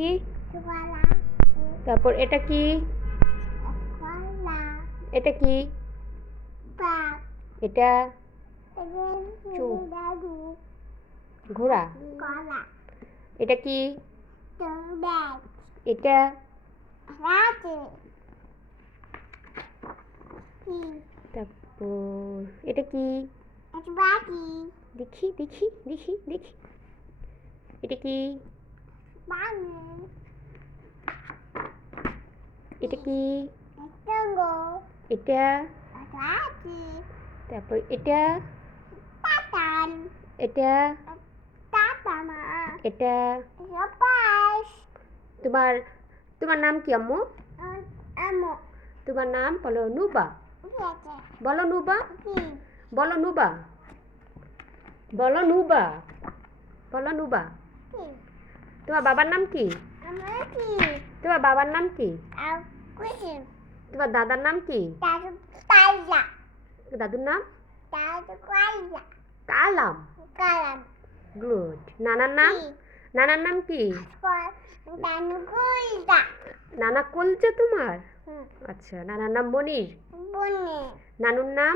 কি? তারপর এটা কি? এটা কি? এটা ঘোড়া। এটা কি? এটা তারপর এটা কি? দেখি দেখি দেখি দেখি এটা কি? এটা কি? এটা তারপর এটা এটা এটা তোমার তোমার নাম কি আম্মু? তোমার নাম বলো। নুবা। বলো নুবা। বলো নুবা। বলো নুবা। বলো নুবা। তোমার বাবার নাম কি? তোমার বাবার নাম কি? তোমার দাদার নাম কি? দাদুর নাম? কালাম। গুড। নানার নাম? নানার নাম কি? নানা কলজা তোমার? আচ্ছা, নানার নাম মনির। নানুর নাম?